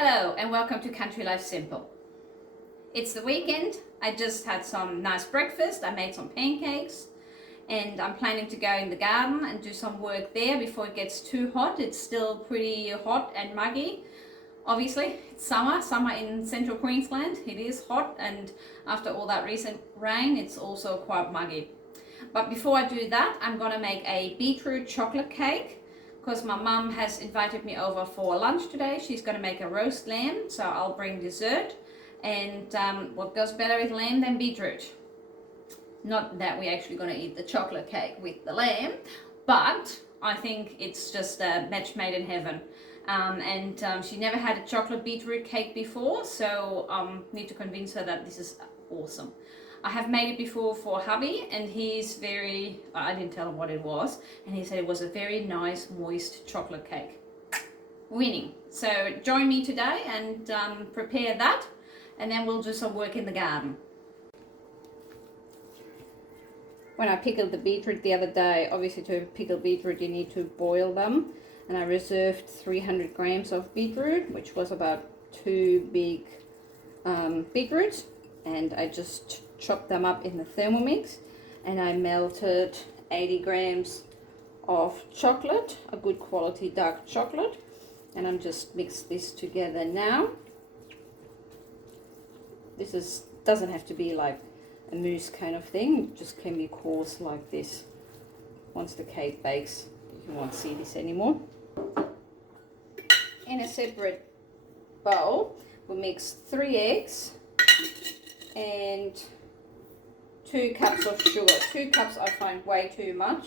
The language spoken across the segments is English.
Hello and welcome to Country Life Simple. It's the weekend. I just had some nice breakfast. I made some pancakes and I'm planning to go in the garden and do some work there before it gets too hot. It's still pretty hot and muggy. Obviously, it's summer in central Queensland. It is hot, and after all that recent rain, it's also quite muggy. But before I do that, I'm gonna make a beetroot chocolate cake, because my mum has invited me over for lunch today. She's going to make a roast lamb, so I'll bring dessert. And what goes better with lamb than beetroot? Not that we're actually going to eat the chocolate cake with the lamb, but I think it's just a match made in heaven. She never had a chocolate beetroot cake before, so need to convince her that this is awesome. I have made it before for hubby, and he's very, I didn't tell him what it was, and he said it was a very nice moist chocolate cake. Winning. So join me today and prepare that, and then we'll do some work in the garden. When I pickled the beetroot the other day, obviously to pickle beetroot you need to boil them, and I reserved 300 grams of beetroot, which was about 2 big beetroots, and I just chopped them up in the Thermomix, and I melted 80 grams of chocolate, a good quality dark chocolate, and I'm just mix this together now. This doesn't have to be like a mousse kind of thing, it just can be coarse like this. Once the cake bakes, you won't see this anymore. In a separate bowl, we'll mix 3 eggs and 2 cups of sugar. 2 cups I find way too much,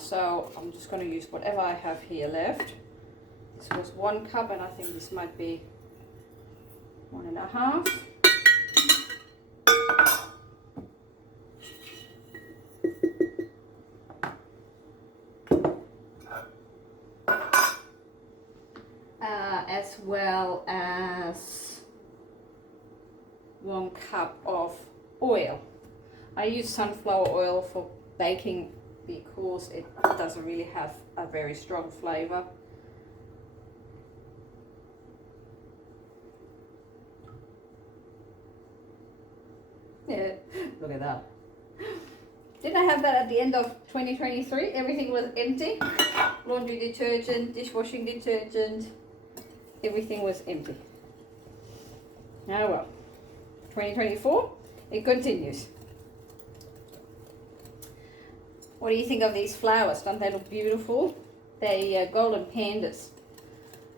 so I'm just going to use whatever I have here left. This was 1 cup, and I think this might be 1.5. As well as 1 cup of oil. I use sunflower oil for baking because it doesn't really have a very strong flavor. Yeah, look at that. Didn't I have that at the end of 2023? Everything was empty. Laundry detergent, dishwashing detergent, everything was empty. Oh well. 2024, it continues. What do you think of these flowers? Don't they look beautiful? They golden pandas.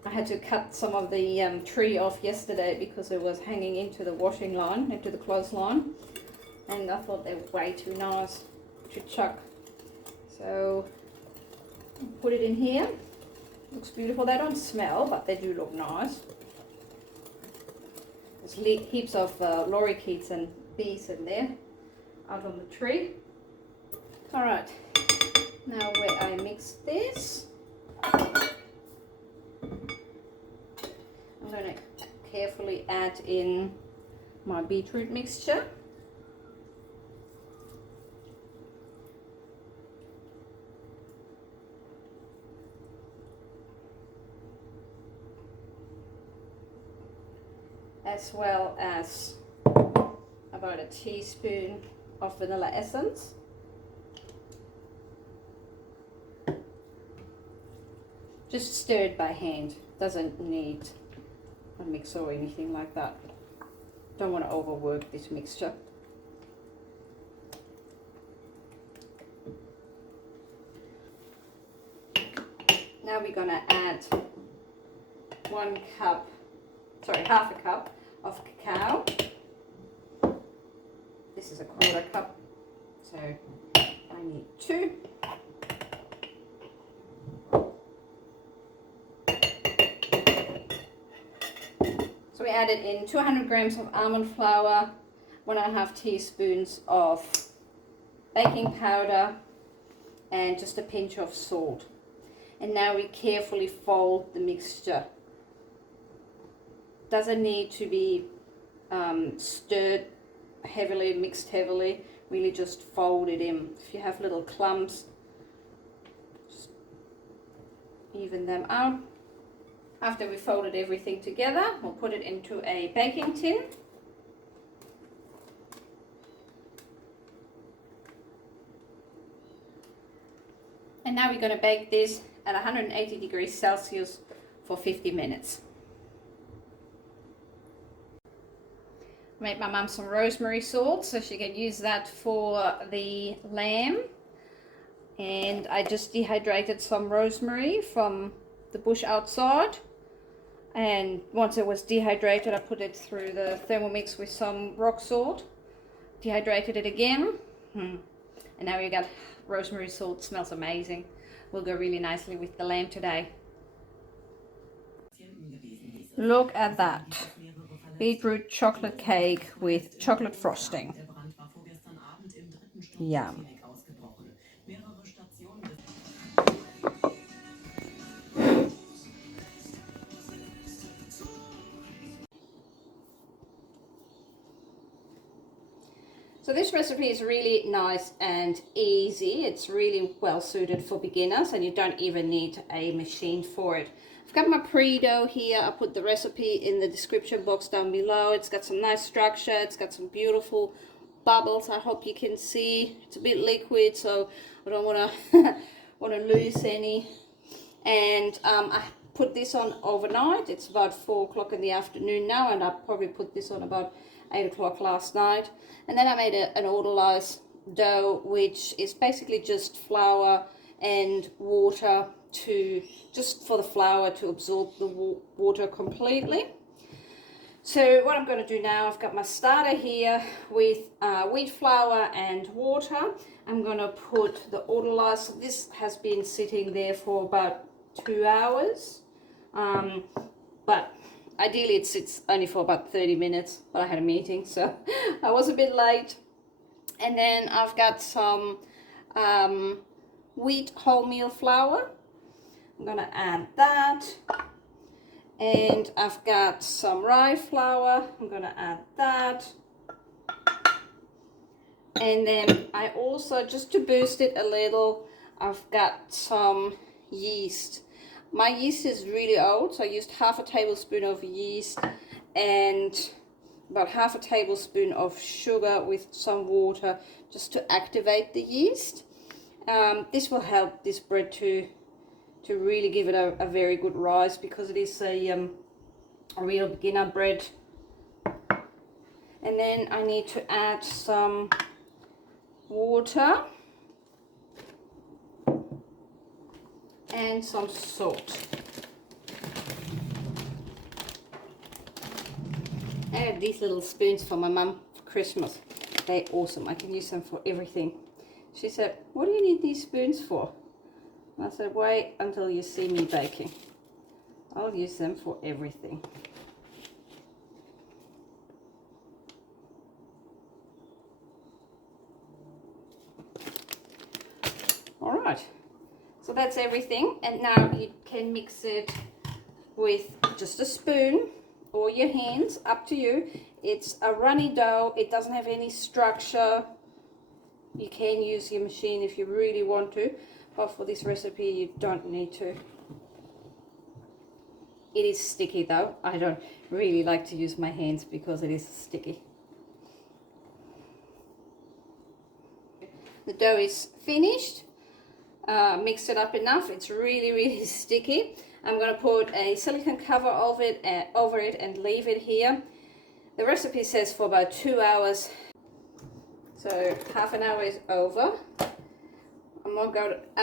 I had to cut some of the tree off yesterday because it was hanging into the washing line, into the clothesline, and I thought they were way too nice to chuck. So put it in here. Looks beautiful. They don't smell, but they do look nice. There's heaps of lorikeets and bees in there out on the tree. Alright, now where I mix this, I'm going to carefully add in my beetroot mixture. As well as about a teaspoon of vanilla essence. Just stir it by hand, doesn't need a mixer or anything like that. Don't want to overwork this mixture. Now we're going to add half a cup of cacao. This is a 1/4 cup, so I need 2. So we added in 200 grams of almond flour, 1.5 teaspoons of baking powder, and just a pinch of salt. And now we carefully fold the mixture. Doesn't need to be stirred heavily, mixed heavily, really just fold it in. If you have little clumps, just even them out. After we folded everything together, we'll put it into a baking tin. And now we're going to bake this at 180 degrees Celsius for 50 minutes. I made my mum some rosemary salt so she can use that for the lamb. And I just dehydrated some rosemary from the bush outside. And once it was dehydrated, I put it through the Thermomix with some rock salt. Dehydrated it again. And now we got rosemary salt. Smells amazing. Will go really nicely with the lamb today. Look at that. Beetroot chocolate cake with chocolate frosting. Yum. So this recipe is really nice and easy. It's really well suited for beginners and you don't even need a machine for it. I've got my pre-dough here. I put the recipe in the description box down below. It's got some nice structure. It's got some beautiful bubbles. I hope you can see. It's a bit liquid, so I don't want to lose any. And I put this on overnight. It's about 4 o'clock in the afternoon now, and I probably put this on about 8 o'clock last night. And then I made an odorized dough, which is basically just flour and water just for the flour to absorb the water completely. So what I'm going to do now, I've got my starter here with wheat flour and water. I'm going to put the odorized. This has been sitting there for about 2 hours, but ideally it sits only for about 30 minutes, but I had a meeting, so I was a bit late. And then I've got some wheat wholemeal flour. I'm going to add that. And I've got some rye flour. I'm going to add that. And then I also, just to boost it a little, I've got some yeast. My yeast is really old, so I used half a tablespoon of yeast and about half a tablespoon of sugar with some water just to activate the yeast. This will help this bread to really give it a very good rise, because it is a real beginner bread. And then I need to add some water and some salt. I had these little spoons for my mum for Christmas. They're awesome. I can use them for everything. She said, "What do you need these spoons for?" And I said, "Wait until you see me baking. I'll use them for everything." All right. So that's everything, and now you can mix it with just a spoon or your hands, up to you. It's a runny dough. It doesn't have any structure. You can use your machine if you really want to, but for this recipe you don't need to. It is sticky though. I don't really like to use my hands because it is sticky. The dough is finished. Mixed it up enough. It's really sticky. I'm going to put a silicone cover over it and leave it here. The recipe says for about 2 hours. So half an hour is over. I'm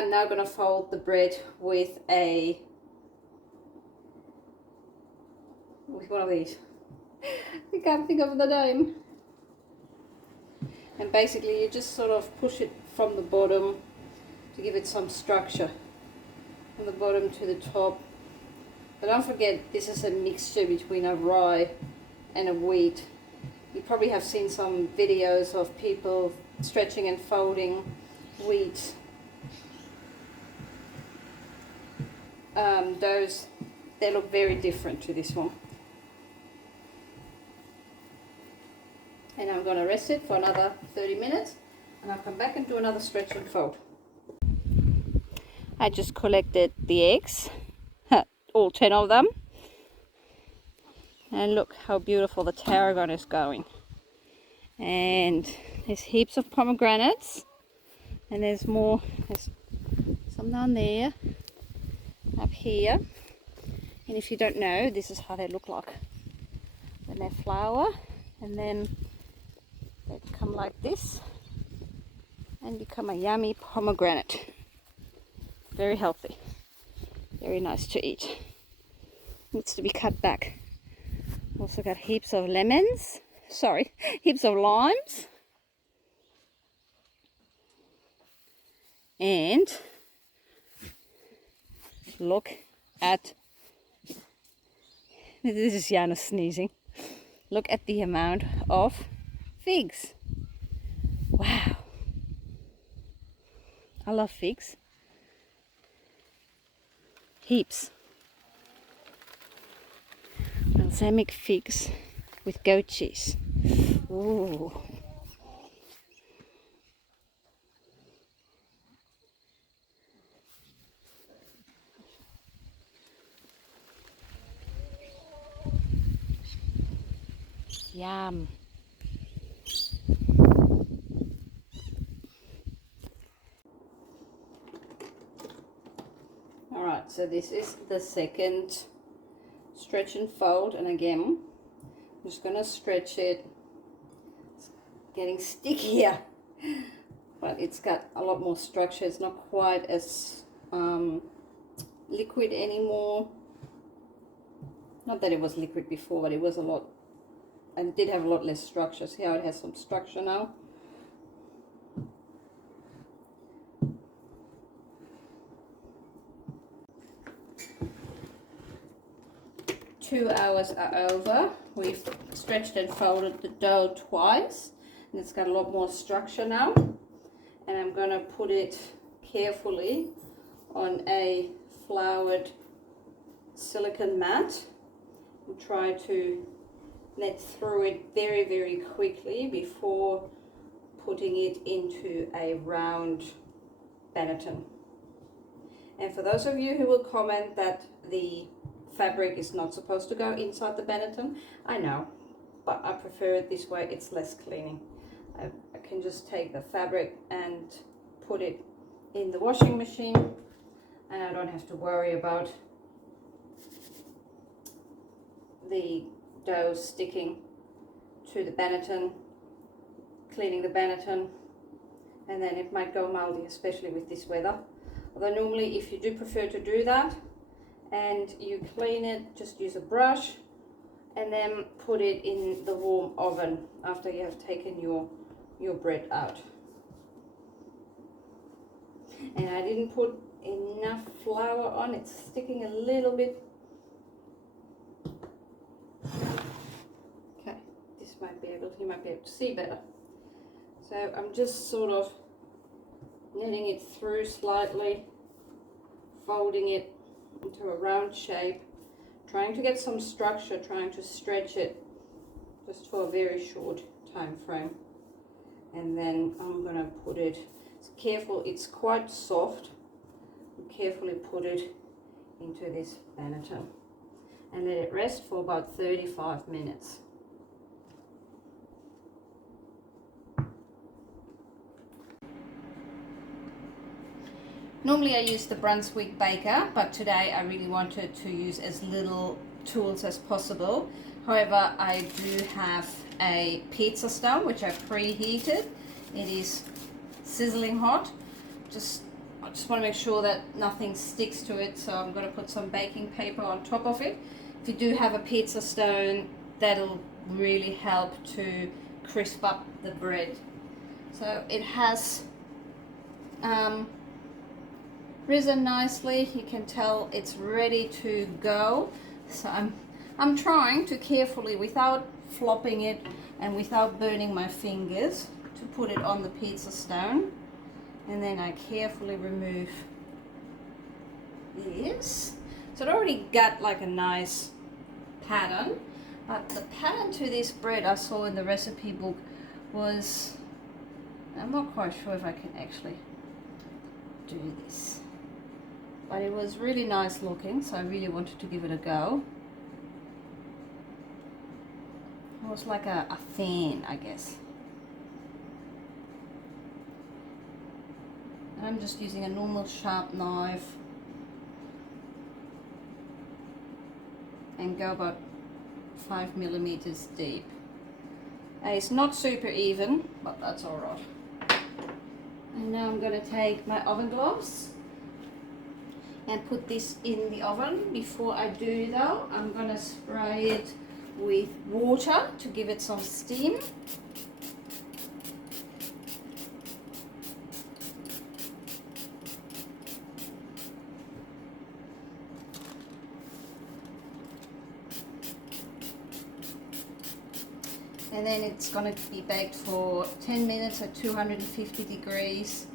now going to fold the bread with one of these. I can't think of the name. And basically you just sort of push it from the bottom to give it some structure, from the bottom to the top. But don't forget, this is a mixture between a rye and a wheat. You probably have seen some videos of people stretching and folding wheat. They look very different to this one. And I'm going to rest it for another 30 minutes, and I'll come back and do another stretch and fold. I just collected the eggs, all 10 of them. And look how beautiful the tarragon is going. And there's heaps of pomegranates. And there's more, there's some down there, up here. And if you don't know, this is how they look like when they flower. And then they become like this and become a yummy pomegranate. Very healthy, very nice to eat. Needs to be cut back. Also got heaps of lemons, heaps of limes. And look at, this is Jana sneezing. Look at the amount of figs. Wow. I love figs. Heaps. Balsamic figs with goat cheese. Ooh. Yum. Alright, so this is the second stretch and fold, and again I'm just going to stretch it. It's getting stickier, but it's got a lot more structure. It's not quite as liquid anymore. Not that it was liquid before, but it was a lot, and it did have a lot less structure. See how it has some structure now? Two hours are over. We've stretched and folded the dough twice, and it's got a lot more structure now. And I'm going to put it carefully on a floured silicone mat and try to net through it very, very quickly before putting it into a round banneton. And for those of you who will comment that the fabric is not supposed to go inside the banneton, I know, but I prefer it this way. It's less cleaning. I can just take the fabric and put it in the washing machine, and I don't have to worry about the dough sticking to the banneton, cleaning the banneton, and then it might go mouldy, especially with this weather. Although normally, if you do prefer to do that and you clean it, just use a brush and then put it in the warm oven after you have taken your bread out. And I didn't put enough flour on, it's sticking a little bit. Okay, this might be able, you might be able to see better. So I'm just sort of kneading it through slightly, folding it into a round shape, trying to get some structure, trying to stretch it just for a very short time frame. And then I'm going to put it, careful, it's quite soft, carefully put it into this banneton and let it rest for about 35 minutes. Normally I use the Brunswick baker, but today I really wanted to use as little tools as possible. However, I do have a pizza stone which I preheated. It is sizzling hot. I just want to make sure that nothing sticks to it, so I'm going to put some baking paper on top of it. If you do have a pizza stone, that'll really help to crisp up the bread. So it has risen nicely. You can tell it's ready to go. So I'm trying to carefully, without flopping it and without burning my fingers, to put it on the pizza stone, and then I carefully remove this. So it already got like a nice pattern, but the pattern to this bread I saw in the recipe book was, I'm not quite sure if I can actually do this, but it was really nice looking, so I really wanted to give it a go. It was like a fan, I guess. And I'm just using a normal sharp knife and go about 5 millimeters deep. It's not super even, but that's alright. And now I'm going to take my oven gloves and put this in the oven. Before I do though, I'm going to spray it with water to give it some steam. And then it's going to be baked for 10 minutes at 250 degrees.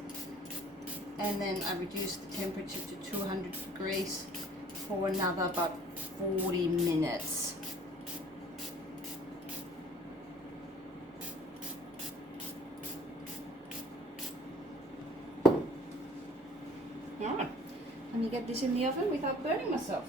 And then I reduce the temperature to 200 degrees for another about 40 minutes. Alright, let me get this in the oven without burning myself.